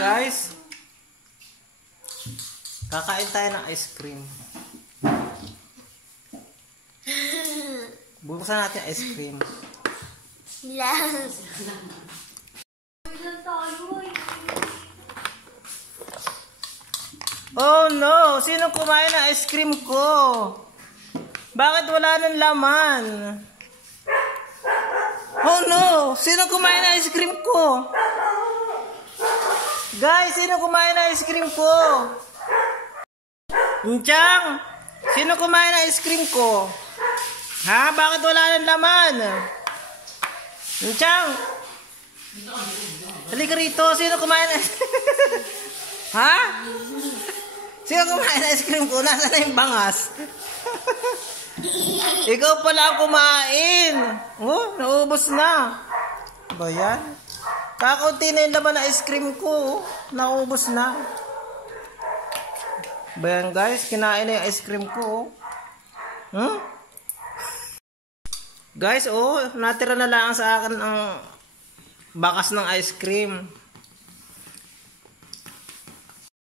Guys, kakain tayo ng ice cream. Buksan natin ice cream. Oh no! Sino kumain ng ice cream ko? Bakit wala nang laman? Oh no! Sino kumain ng ice cream ko? Guys, sino kumain ng ice cream ko? Chang! Sino kumain ng ice cream ko? Ha? Bakit wala nang laman? Chang! Halika rito. Sino kumain ng ha? Sino kumain ng ice cream ko? Nasaan na yung bangas? Ikaw pala ang kumain. Oh, naubos na. Ba yan? Kakaunti na yung laman ng ice cream ko. Naubos na. Ba yan guys? Kinain na yung ice cream ko. Guys, natira na lang sa akin ang bakas ng ice cream.